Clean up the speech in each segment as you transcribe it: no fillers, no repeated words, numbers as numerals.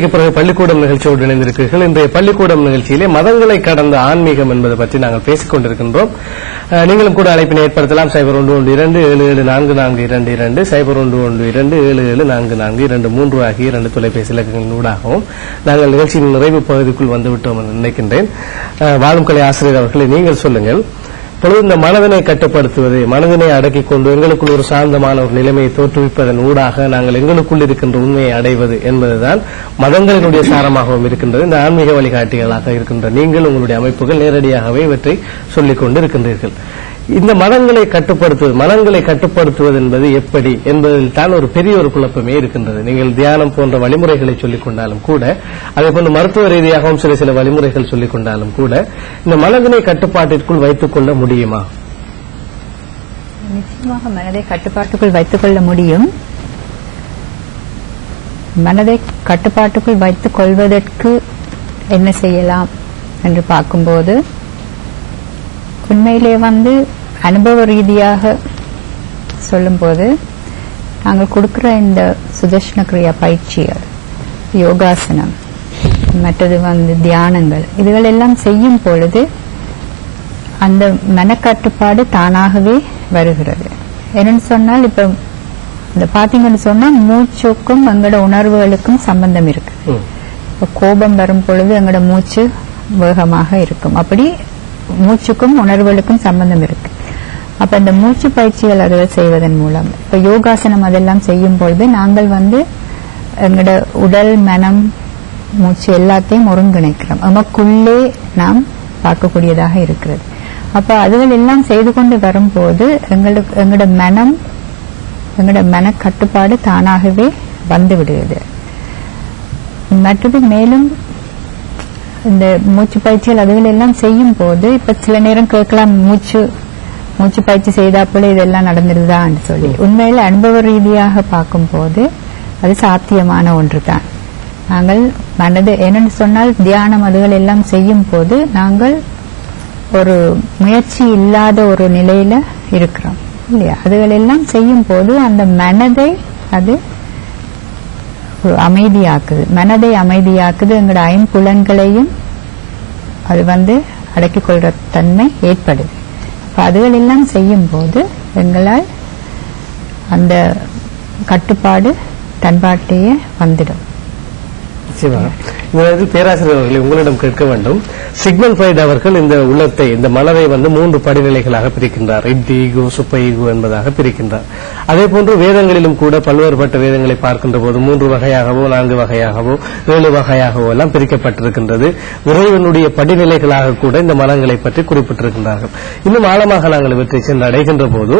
இடைவேளைக்கு பிறகு பள்ளிக்கூடம் நிகழ்ச்சியோடு இணைந்திருக்கிறீர்கள். இன்றைய பள்ளிக்கூடம் நிகழ்ச்சியிலே மதங்களை கடந்த ஆன்மீகம் என்பது பற்றி நாங்கள் பேசிக் கொண்டிருக்கின்றோம். நீங்களும் கூட அழைப்பினை ஏற்படுத்தலாம். 0112-774422 0112-774423 ஆகிய 2 தொலைபேசி இலக்கங்களின் ஊடாகவும் நாங்கள் நிகழ்ச்சியின் நிறைவு பகுதிக்குள் வந்துவிட்டோம் என்று நினைக்கின்றேன். வாழும் கலை ஆசிரியர் அவர்களை நீங்கள் சொல்லுங்கள். இப்பொழுது இந்த மனதினை கட்டுப்படுத்துவது, மனதினை அடக்கிக் கொண்டு எங்களுக்குள் ஒரு சாந்தமான ஒரு நிலைமையை தோற்றுவிப்பதன் ஊடாக நாங்கள் எங்களுக்குள் இருக்கின்ற உண்மையை அடைவது என்பதுதான் மதங்களினுடைய சாரமாகவும் இருக்கின்றது. இந்த ஆன்மீக வழிகாட்டிகளாக இருக்கின்ற நீங்கள் உங்களுடைய அமைப்புகள் நேரடியாகவே இவற்றை சொல்லிக் கொண்டு இருக்கின்றீர்கள். இந்த மனங்களை கட்டுப்படுத்துவது என்பது எப்படி என்பதில் தான் ஒரு பெரிய ஒரு குழப்பமே இருக்கின்றது. நீங்கள் தியானம் போன்ற வழிமுறைகளை சொல்லிக் கொண்டாலும் கூட, அதே போன்று மருத்துவ ரீதியாகவும் சில வழிமுறைகள் சொல்லிக் கொண்டாலும் கூட, இந்த மனதினை கட்டுப்பாட்டிற்குள் வைத்துக் கொள்ள முடியுமா? நிச்சயமாக மனதை கட்டுப்பாட்டுக்குள் வைத்துக் கொள்ள முடியும். மனதை கட்டுப்பாட்டுக்குள் வைத்துக் கொள்வதற்கு என்ன செய்யலாம் என்று பார்க்கும்போது, உண்மையிலே அனுபவ ரீதியாக சொல்லும்போது நாங்கள் கொடுக்கிற இந்த சுதர்ஷன கிரியா பயிற்சிகள், யோகாசனம், மற்றது தியானங்கள், இதுகள் எல்லாம் செய்யும் பொழுது அந்த மனக்கட்டுப்பாடு தானாகவே வருகிறது. என்னன்னு சொன்னால், இப்ப இந்த பாத்தீங்கன்னு சொன்னா மூச்சுக்கும் எங்களோட உணர்வுகளுக்கும் சம்பந்தம் இருக்கு. கோபம் வரும் பொழுது எங்களோட மூச்சு வேகமாக இருக்கும். அப்படி மூச்சுக்கும் உணர்வுகளுக்கும் சம்பந்தம் இருக்கு. அப்ப இந்த மூச்சு பயிற்சிகள் அதுகள் செய்வதன் மூலம், இப்ப யோகாசனம் அதெல்லாம் செய்யும் பொழுது நாங்கள் எங்களோட உடல், மனம், மூச்சு எல்லாத்தையும் ஒருங்கிணைக்கிறோம். நமக்குள்ளே நாம் பார்க்கக்கூடியதாக இருக்கிறது. அப்ப அதுகள் எல்லாம் செய்து கொண்டு வரும்போது எங்களோட மன கட்டுப்பாடு தானாகவே வந்து விடுகிறது. மற்றது மேலும் இந்த மூச்சு பயிற்சிகள் அதுகள் எல்லாம் செய்யும் போது, இப்ப சில நேரம் கேட்கலாம், மூச்சு பயிற்சி செய்தா போல இதெல்லாம் நடந்துருதான்னு சொல்லி. உண்மையில அனுபவ ரீதியாக பார்க்கும்போது அது சாத்தியமான ஒன்று தான். நாங்கள் மனது என்னன்னு சொன்னால், தியானம் அதுகள் எல்லாம் செய்யும் போது நாங்கள் ஒரு முயற்சி இல்லாத ஒரு நிலையில இருக்கிறோம் இல்லையா? அதுகள் எல்லாம் செய்யும் போது அந்த மனதை அது அமைதியாக்குது. மனதை அமைதியாக்குது. எங்களோட ஐம்புலன்களையும் அது அடக்கிக் கொள்ற தன்மை ஏற்படுது. அதுகள் எல்லாம் செய்யும் போது எங்களால் அந்த கட்டுப்பாடு தன்பாட்டையே வந்துடும். பேராசிரியர் அவர்களை உங்களிடம் கேட்க வேண்டும். சிக்மண்ட் ஃப்ராய்ட் அவர்கள் இந்த உள்ளத்தை, இந்த மனதை 3 படிநிலைகளாக பிரிக்கின்றார். இட் ஈகோ, சூப்பர் ஈகோ என்பதாக பிரிக்கின்றார். அதே போன்று வேதங்களிலும் கூட பல்வேறுபட்ட வேதங்களை பார்க்கின்ற போது 3 வகையாகவோ 4 வகையாகவோ 7 வகையாகவோ எல்லாம் பிரிக்கப்பட்டிருக்கின்றது. இறைவனுடைய படிநிலைகளாக கூட இந்த மனங்களை பற்றி குறிப்பிட்டிருக்கின்றார்கள். இன்னும் ஆழமாக நாங்கள் இவற்றை சென்று அடைகின்ற போது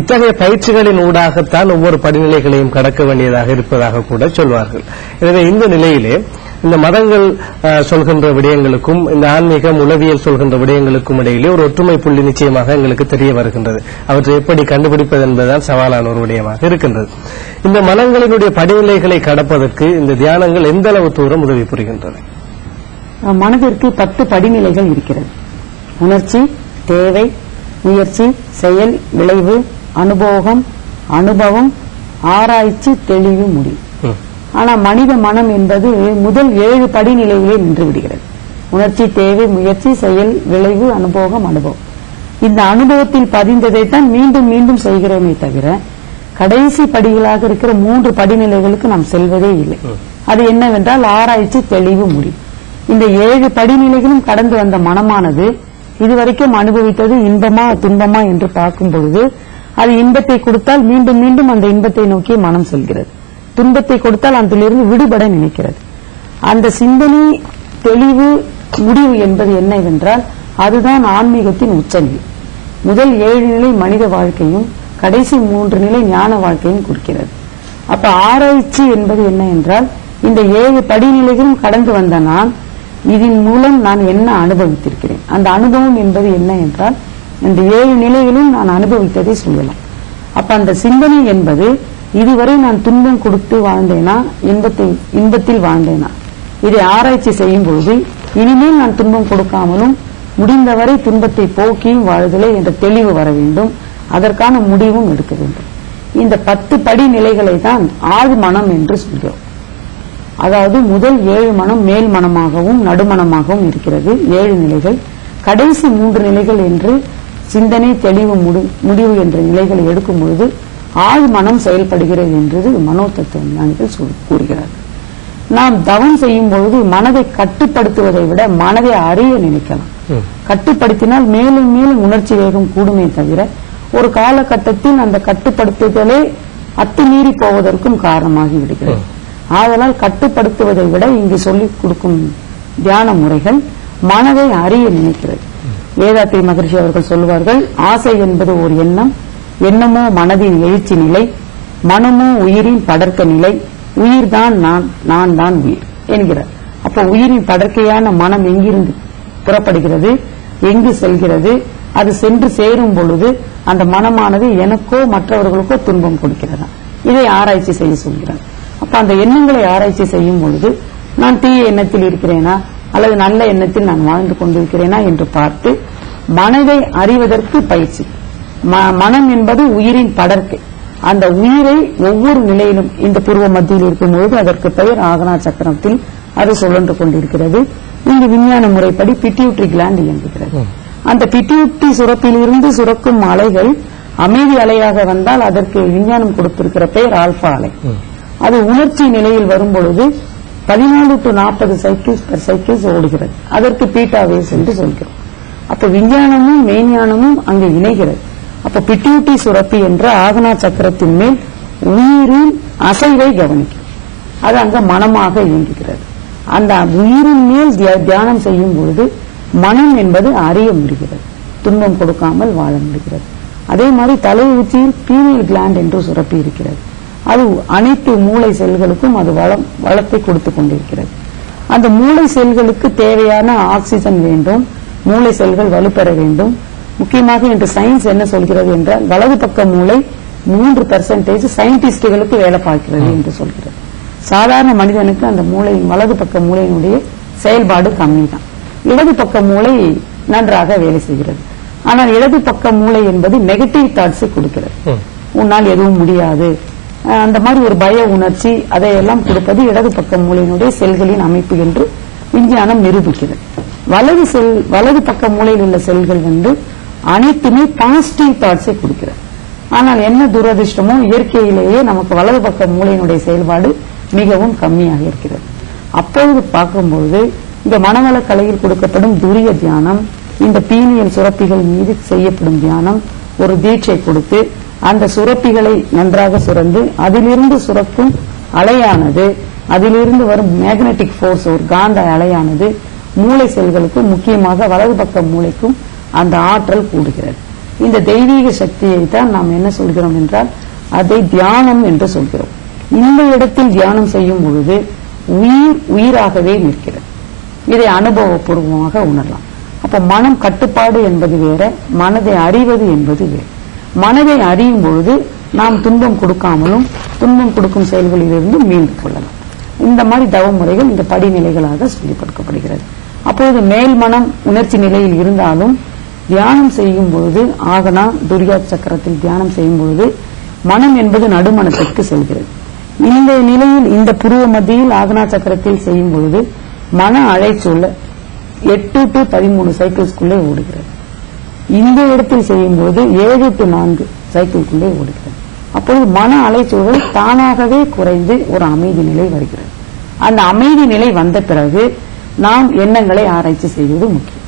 இத்தகைய பயிற்சிகளின் ஊடாகத்தான் ஒவ்வொரு படிநிலைகளையும் கடக்க வேண்டியதாக இருப்பதாக கூட சொல்வார்கள். எனவே இந்த நிலையிலே இந்த மதங்கள் சொல்கின்ற விடயங்களுக்கும் இந்த ஆன்மீகம், உளவியல் சொல்கின்ற விடயங்களுக்கும் இடையிலே ஒரு ஒற்றுமை புள்ளி நிச்சயமாக எங்களுக்கு தெரிய வருகின்றது. அவற்றை எப்படி கண்டுபிடிப்பது என்பதுதான் சவாலான ஒரு விடயமாக இருக்கின்றது. இந்த மனங்களினுடைய படிநிலைகளை கடப்பதற்கு இந்த தியானங்கள் எந்த அளவு தூரம் உதவி புரிகின்றன? மனதிற்கு 10 படிநிலைகள் இருக்கிறது. உணர்ச்சி, தேவை, முயற்சி, செயல், விளைவு, அனுபவம், ஆராய்ச்சி, தெளிவு, முடிவு. ஆனா மனித மனம் என்பது முதல் 7 படிநிலையிலே நின்று விடுகிறது. உணர்ச்சி, தேவை, முயற்சி, செயல், விளைவு, அனுபவம். இந்த அனுபவத்தில் பதிந்ததைத்தான் மீண்டும் மீண்டும் செய்கிறோமே தவிர கடைசி படிகளாக இருக்கிற 3 படிநிலைகளுக்கு நாம் செல்வதே இல்லை. அது என்னவென்றால் ஆராய்ச்சி, தெளிவு, முடிவு. இந்த 7 படிநிலைகளும் கடந்து வந்த மனமானது இதுவரைக்கும் அனுபவித்தது இன்பமா துன்பமா என்று பார்க்கும் பொழுது, அது இன்பத்தை கொடுத்தால் மீண்டும் மீண்டும் அந்த இன்பத்தை நோக்கி மனம் செல்கிறது. துன்பத்தை கொடுத்தால் அதிலிருந்து விடுபட நினைக்கிறது. அந்த சிந்தனை, தெளிவு, முடிவு என்பது என்னவென்றால் அதுதான் ஆன்மீகத்தின் உச்சநிலை. முதல் 7 நிலை மனித வாழ்க்கையும் கடைசி 3 நிலை ஞான வாழ்க்கையும் குறிக்கிறது. அப்ப ஆராய்ச்சி என்பது என்ன என்றால், இந்த 7 படிநிலைகளும் கடந்து வந்த நான் இதன் மூலம் நான் என்ன அனுபவித்திருக்கிறேன், அந்த அனுபவம் என்பது என்ன என்றால் இந்த 7 நிலைகளிலும் நான் அனுபவித்ததை சொல்லலாம். அப்ப அந்த சிந்தனை என்பது இதுவரை நான் துன்பம் கொடுத்து வாழ்ந்தேனா, இன்பத்தில் வாழ்ந்தேனா, இதை ஆராய்ச்சி செய்யும் பொழுது இனிமேல் நான் துன்பம் கொடுக்காமலும் முடிந்தவரை துன்பத்தை போக்கியும் வாழ்தலே என்ற தெளிவு வர வேண்டும். அதற்கான முடிவும் எடுக்க வேண்டும். இந்த 10 படிநிலைகளை தான் ஆழ்மனம் என்று சொல்கிறோம். அதாவது முதல் 7 மனம் மேல் மனமாகவும் நடுமனமாகவும் இருக்கிறது. 7 நிலைகள். கடைசி 3 நிலைகள் என்று சிந்தனை, தெளிவு, முடிவு என்ற நிலைகளை எடுக்கும் பொழுது ஆழ் மனம் செயல்படுகிறது என்று மனோதத்துவ ஞானிகள் கூறுகிறார்கள். நாம் தவம் செய்யும் பொழுது மனதை கட்டுப்படுத்துவதை விட மனதை அறிய நினைக்கலாம். கட்டுப்படுத்தினால் மேலும் மேலும் உணர்ச்சி வேகம் கூடுமே தவிர ஒரு காலகட்டத்தில் அந்த கட்டுப்படுத்துதலே அத்துமீறி போவதற்கும் காரணமாகி விடுகிறது. ஆதலால் கட்டுப்படுத்துவதை விட இங்கு சொல்லிக் கொடுக்கும் தியான முறைகள் மனதை அறிய நினைக்கிறது. வேதாத்ரி மகரிஷி அவர்கள் சொல்லுவார்கள், ஆசை என்பது ஒரு எண்ணம், எண்ணமோ மனதின் எழுச்சி நிலை, மனமோ உயிரின் படர்க்க நிலை, உயிர்தான் நான், நான் தான் உயிர் என்கிறார். அப்ப உயிரின் படர்க்கையான மனம் எங்கிருந்து புறப்படுகிறது, எங்கு செல்கிறது, அது சென்று சேரும் பொழுது அந்த மனமானது எனக்கோ மற்றவர்களுக்கோ துன்பம் கொடுக்கிறதா, இதை ஆராய்ச்சி செய்ய சொல்கிறார். அப்ப அந்த எண்ணங்களை ஆராய்ச்சி செய்யும் பொழுது நான் தீய எண்ணத்தில் இருக்கிறேனா அல்லது நல்ல எண்ணத்தில் நான் வாழ்ந்து கொண்டிருக்கிறேனா என்று பார்த்து மனதை அறிவதற்கு பயிற்சி. மனம் என்பது உயிரின் படர்க்கை. அந்த உயிரை ஒவ்வொரு நிலையிலும் இந்த பூர்வ மத்தியில் இருக்கும்போது அதற்கு பெயர் ஆகனா சக்கரத்தில் அது சுழன்று கொண்டிருக்கிறது. இங்கு விஞ்ஞான முறைப்படி பிட்யூட்டரி கிளாண்ட் இயங்குகிறது. அந்த பிட்யூட்டரி சுரப்பிலிருந்து சுரக்கும் அலைகள் அமைதி அலையாக வந்தால் அதற்கு விஞ்ஞானம் கொடுத்திருக்கிற பெயர் ஆல்பா அலை. அது உணர்ச்சி நிலையில் வரும்பொழுது 14 to 40 சைக்கிள்ஸ் பெர் சைக்கிள்ஸ் ஓடுகிறது. அதற்கு பீட்டா வேவ்ஸ் என்று சொல்கிறோம். அப்ப விஞ்ஞானமும் மெய்ஞானமும் அங்கு இணைகிறது. அப்ப பிட்யூட்டரி சுரப்பி என்ற ஆகனா சக்கரத்தின் மேல் உயிரின் அசைவை கவனிக்கும். அது அங்க மனமாக இயங்குகிறது. அந்த உயிரின் மேல் தியானம் செய்யும் பொழுது மனம் என்பது அறிய முடிகிறது, துன்பம் கொடுக்காமல் வாழ முடிகிறது. அதே மாதிரி தலை உச்சியில் பீனியல் கிளாண்ட் என்று சுரப்பி இருக்கிறது. அது அனைத்து மூளை செல்களுக்கும் அது வளத்தை கொடுத்துக் கொண்டிருக்கிறது. அந்த மூளை செல்களுக்கு தேவையான ஆக்சிஜன் வேண்டும், மூளை செல்கள் வலுப்பெற வேண்டும். முக்கியமாக இன்று சயின்ஸ் என்ன சொல்கிறது என்றால் வலது பக்க மூளை 3% சயின்டிஸ்டுகளுக்கு வேலை பார்க்கிறது என்று சொல்கிறது. சாதாரண மனிதனுக்கு அந்த மூளையின் வலது பக்க மூளையினுடைய செயல்பாடு கம்மி தான். இடது பக்க மூளை நன்றாக வேலை செய்கிறது. ஆனால் இடது பக்க மூளை என்பது நெகட்டிவ் தாட்ஸை கொடுக்கிறது. உன்னால் எதுவும் முடியாது, அந்த மாதிரி ஒரு பய உணர்ச்சி, அதையெல்லாம் கொடுப்பது இடது பக்க மூளையினுடைய செல்களின் அமைப்பு என்று விஞ்ஞானம் நிரூபிக்கிறது. வலது பக்க மூளையில் உள்ள செல்கள் அனைத்துமே பாசிட்டிவ் தாட்ஸை கொடுக்கிறது. ஆனால் என்ன துரதிருஷ்டமோ, இயற்கையிலேயே நமக்கு வலது பக்க மூளையினுடைய செயல்பாடு மிகவும் கம்மியாக இருக்கிறது. அப்பொழுது பார்க்கும்போது இந்த மனவள கலையில் கொடுக்கப்படும் துரிய தியானம், இந்த பீனியல் சுரப்பிகள் மீது செய்யப்படும் தியானம் ஒரு தீட்சை கொடுத்து அந்த சுரப்பிகளை நன்றாக சுரந்து அதிலிருந்து சுரக்கும் அலையானது, அதிலிருந்து வரும் மேக்னெட்டிக் போர்ஸ் ஒரு காந்த அலையானது மூளை செல்களுக்கும் முக்கியமாக வலது பக்க மூளைக்கும் அந்த ஆற்றல் கூடுகிறது. இந்த தெய்வீக சக்தியை தான் நாம் என்ன சொல்கிறோம் என்றால் அதை தியானம் என்று சொல்கிறோம். இந்த இடத்தில் தியானம் செய்யும் பொழுது உயிராகவே நிற்கிறது. இதை அனுபவபூர்வமாக உணரலாம். அப்ப மனம் கட்டுப்பாடு என்பது வேற, மனதை அறிவது என்பது வேறு. மனதை அறியும் பொழுது நாம் துன்பம் கொடுக்காமலும் துன்பம் கொடுக்கும் செயல்களிலிருந்து மீண்டு கொள்ளலாம். இந்த மாதிரி தவ முறைகள் இந்த படிநிலைகளாக சொல்லிக் கொடுக்கப்படுகிறது. அப்பொழுது மேல் மனம் உணர்ச்சி நிலையில் இருந்தாலும் தியானம் செய்யும் பொழுது ஆகனா துரியா சக்கரத்தில் தியானம் செய்யும் பொழுது மனம் என்பது நடுமனத்திற்கு செல்கிறது. இந்த நிலையில் இந்த புருவ மத்தியில் ஆகனா சக்கரத்தில் செய்யும் பொழுது மன அலைச்சூழ 8 to 13 சைக்கிள்ஸ்குள்ளே ஓடுகிறது. இந்த இடத்தில் செய்யும் போது 7 to 4 சைக்கிள்குள்ளே ஓடுகிறது. அப்பொழுது மன அலைச்சூழல் தானாகவே குறைந்து ஒரு அமைதி நிலை வருகிறது. அந்த அமைதி நிலை வந்த பிறகு நாம் எண்ணங்களை ஆராய்ச்சி செய்வது முக்கியம்.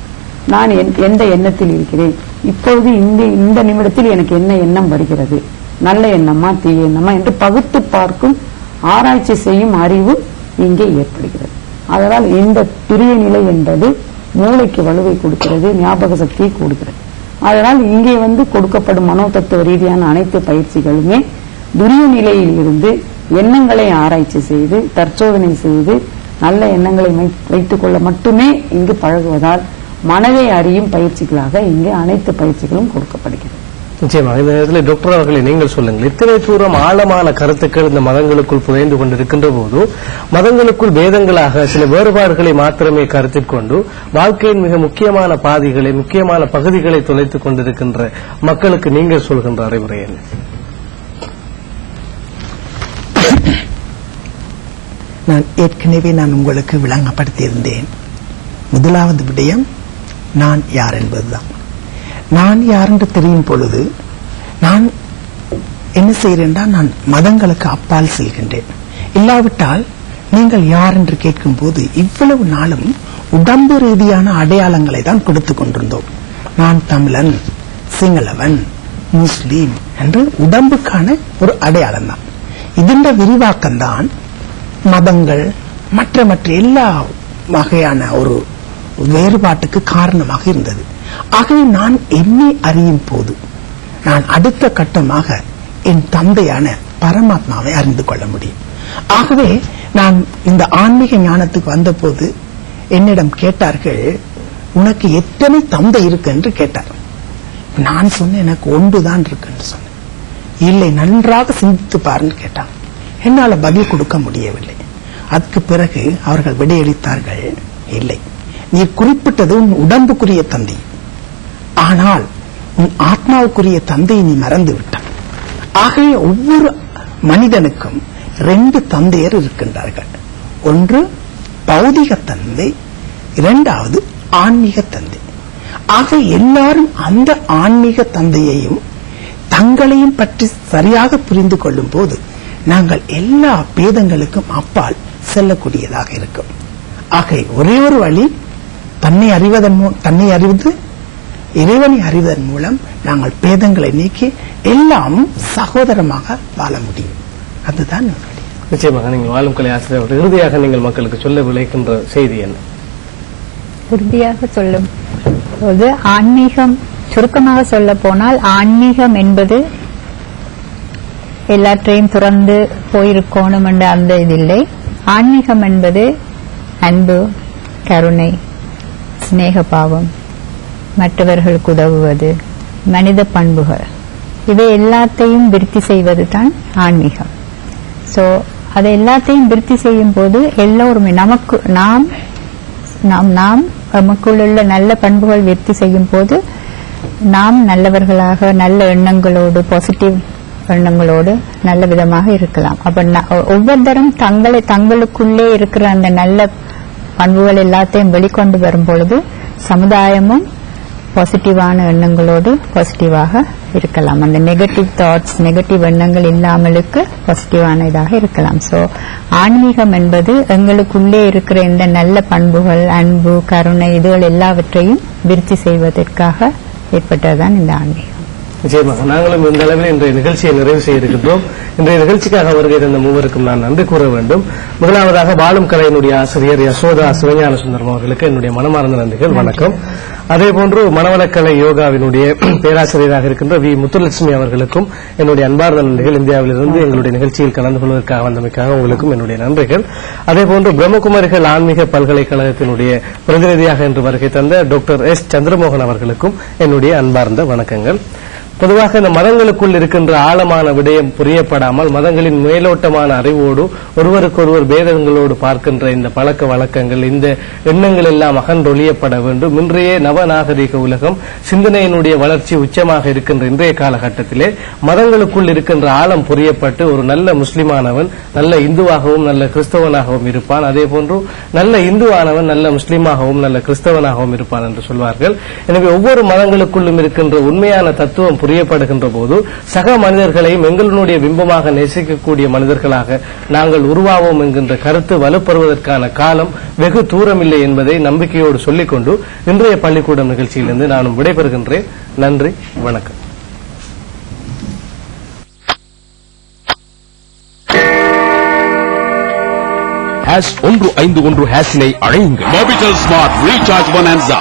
நான் எந்த எண்ணத்தில் இருக்கிறேன், இப்பொழுது இந்த நிமிடத்தில் எனக்கு என்ன எண்ணம் வருகிறது, நல்ல எண்ணமா தீய எண்ணமா என்று பகுத்து பார்க்கும் ஆராய்ச்சி செய்யும் அறிவு இங்கே ஏற்படுகிறது. அதனால் இந்த துரிய நிலை என்பது மூளைக்கு வலுவை கொடுக்கிறது, ஞாபக சக்தியை கொடுக்கிறது. அதனால் இங்கே கொடுக்கப்படும் மனோதத்துவ ரீதியான அனைத்து பயிற்சிகளுமே துரிய நிலையில் இருந்து எண்ணங்களை ஆராய்ச்சி செய்து தற்சோதனை செய்து நல்ல எண்ணங்களை வைத்துக் கொள்ள மட்டுமே இங்கு பழகுவதால் மனதை அறியும் பயிற்சிகளாக இங்கு அனைத்து பயிற்சிகளும் கொடுக்கப்படுகிறது. நிச்சயமாக இந்த நேரத்தில் டாக்டர் அவர்களை நீங்கள் சொல்லுங்கள், இத்தனை தூரம் ஆழமான கருத்துக்கள் இந்த மதங்களுக்குள் புதைந்து கொண்டிருக்கின்ற போது மதங்களுக்குள் பேதங்களாக சில வேறுபாடுகளை மாத்திரமே கருத்தில் கொண்டு வாழ்க்கையின் மிக முக்கியமான பாதிகளை முக்கியமான பகுதிகளை தொலைத்துக் கொண்டிருக்கின்ற மக்களுக்கு நீங்கள் சொல்கின்ற அறிவுரை என்ன? நான் உங்களுக்கு விளங்கப்படுத்தியிருந்தேன். முதலாவது விடயம் நான் யார் என்பதுதான். நான் யார் என்று தெரியும் பொழுது நான் என்ன செய்கிறேன்? நான் மதங்களுக்கு அப்பால் செல்கின்றேன். இல்லாவிட்டால் நீங்கள் யார் என்று கேட்கும் போது இவ்வளவு நாளும் உடம்பு ரீதியான அடையாளங்களை தான் கொடுத்துக் கொண்டிருந்தோம். நான் தமிழன், சிங்களவன், முஸ்லீம் என்று உடம்புக்கான ஒரு அடையாளம் தான். இதன் விரிவாக்கம் தான் மதங்கள் மற்ற எல்லா வகையான ஒரு வேறுபாட்டுக்கு காரணமாக இருந்தது. ஆகவே நான் என்னை அறியும் போது நான் அடுத்த கட்டமாக என் தந்தையான பரமாத்மாவை அறிந்து கொள்ள முடியும். ஆகவே நான் இந்த ஆன்மீக ஞானத்துக்கு வந்த போது என்னிடம் கேட்டார்கள், உனக்கு எத்தனை தந்தை இருக்கு என்று கேட்டார். நான் சொன்னேன், எனக்கு ஒன்றுதான் இருக்குன்னு சொன்னேன். இல்லை, நன்றாக சிந்தித்து பாருன்னு கேட்டாங்க. என்னால பதில் கொடுக்க முடியவில்லை. அதுக்கு பிறகு அவர்கள் விடையளித்தார்கள், இல்லை, நீ குறிப்பிட்டது உன் உடம்புக்குரிய தந்தை, ஆனால் உன் ஆத்மாவுக்குரிய தந்தையை நீ மறந்து விட்டாய். ஆகவே ஒவ்வொரு மனிதனுக்கும் 2 தந்தையர் இருக்கின்றார்கள். ஒன்று பௌதிக தந்தை, இரண்டாவது ஆன்மீக தந்தை. ஆக எல்லாரும் அந்த ஆன்மீக தந்தையையும் தங்களையும் பற்றி சரியாக புரிந்து கொள்ளும் போது நாங்கள் எல்லா பேதங்களுக்கும் அப்பால் செல்லக்கூடியதாக இருக்கும். ஆக ஒரே ஒரு வழி, தன்னை அறிவது, இறைவனை அறிவதன் மூலம் நாங்கள் பேதங்களை நீக்கி எல்லாம் சகோதரமாக வாழ முடியும். அதுதான் நிச்சயமாக. நீங்கள் வாழும் கலை ஆசிரியர், இறுதியாக நீங்கள் மக்களுக்கு சொல்ல விளைக்கின்ற செய்தி என்ன? இறுதியாக சொல்லும் போது ஆன்மீகம், சுருக்கமாக சொல்ல போனால் ஆன்மீகம் என்பது எல்லாற்றையும் துறந்து போயிருக்கணும் என்ற அந்த இதில்லை. ஆன்மீகம் என்பது அன்பு, கருணை, சிநேகபாவம், மற்றவர்களுக்கு உதவுவது, மனித பண்புகள், இவை எல்லாத்தையும் விருத்தி செய்வது தான் ஆன்மீகம். சோ அதை எல்லாத்தையும் விருத்தி செய்யும் போது எல்லோருமே நமக்குள்ள நல்ல பண்புகள் விருத்தி செய்யும் போது நாம் நல்லவர்களாக, நல்ல எண்ணங்களோடு, பாசிட்டிவ் எண்ணங்களோடு நல்ல விதமாக இருக்கலாம். அப்ப ஒவ்வொருத்தரும் தங்களுக்குள்ளே இருக்கிற அந்த நல்ல பண்புகள் எல்லாத்தையும் வெளிக்கொண்டு வரும் பொழுது சமுதாயமும் பாசிட்டிவான எண்ணங்களோடு பாசிட்டிவாக இருக்கலாம். அந்த நெகட்டிவ் தாட்ஸ், நெகட்டிவ் எண்ணங்கள் இல்லாமலுக்கு பாசிட்டிவான இதாக இருக்கலாம். சோ ஆன்மீகம் என்பது எங்களுக்குள்ளே இருக்கிற இந்த நல்ல பண்புகள், அன்பு, கருணை, இதுகள் எல்லாவற்றையும் விருத்தி செய்வதற்காக ஏற்பட்டதுதான் இந்த ஆன்மீகம். நிச்சயமாக நாங்களும் இந்த அளவில் இன்றைய நிகழ்ச்சியை நிறைவு செய்ய இருக்கின்றோம். இன்றைய நிகழ்ச்சிக்காக வருகை தந்த மூவருக்கும் நான் நன்றி கூற வேண்டும். முதலாவதாக வாழும் கலையினுடைய ஆசிரியர் யசோதா சிவஞான சுந்தரம் அவர்களுக்கு என்னுடைய மனமார்ந்த நன்றிகள், வணக்கம். அதேபோன்று மனவளக்கலை யோகாவினுடைய பேராசிரியராக இருக்கின்ற வி முத்துலட்சுமி அவர்களுக்கும் என்னுடைய அன்பார்ந்த நன்றிகள். இந்தியாவிலிருந்து எங்களுடைய நிகழ்ச்சியில் கலந்து கொள்வதற்காக வந்தமைக்காக உங்களுக்கும் என்னுடைய நன்றிகள். அதேபோன்று பிரம்மகுமாரிகள் ஆன்மீக பல்கலைக்கழகத்தினுடைய பிரதிநிதியாக இன்று வருகை தந்த டாக்டர் எஸ் சந்திரமோகன் அவர்களுக்கும் என்னுடைய அன்பார்ந்த வணக்கங்கள். பொதுவாக இந்த மதங்களுக்குள் இருக்கின்ற ஆழமான விடயம் புரியப்படாமல் மதங்களின் மேலோட்டமான அறிவோடு ஒருவருக்கொருவர் பேதங்களோடு பார்க்கின்ற இந்த பழக்க வழக்கங்கள், இந்த எண்ணங்கள் எல்லாம் அகன்றொழியப்பட வேண்டும். இன்றைய நவநாகரிக உலகம் சிந்தனையினுடைய வளர்ச்சி உச்சமாக இருக்கின்ற இன்றைய காலகட்டத்திலே மதங்களுக்குள் இருக்கின்ற ஆழம் புரியப்பட்டு ஒரு நல்ல முஸ்லிமானவன் நல்ல இந்துவாகவும் நல்ல கிறிஸ்தவனாகவும் இருப்பான், அதே போன்று நல்ல இந்துவானவன் நல்ல முஸ்லிமாகவும் நல்ல கிறிஸ்தவனாகவும் இருப்பான் என்று சொல்வார்கள். எனவே ஒவ்வொரு மதங்களுக்குள்ளும் இருக்கின்ற உண்மையான தத்துவம் புரியப்படுகின்ற போது சக மனிதர்களையும் எங்களுடைய பிம்பமாக நேசிக்கக்கூடிய மனிதர்களாக நாங்கள் உருவாவோம் என்கின்ற கருத்து வலுப்பெறுவதற்கான காலம் வெகு தூரமில்லை என்பதை நம்பிக்கையோடு சொல்லிக்கொண்டு இன்றைய பள்ளிக்கூடம் நிகழ்ச்சியிலிருந்து நானும் விடைபெறுகின்றேன். நன்றி, வணக்கம். #151# அழையுங்கள். Mobitel Smart Recharge Bonanza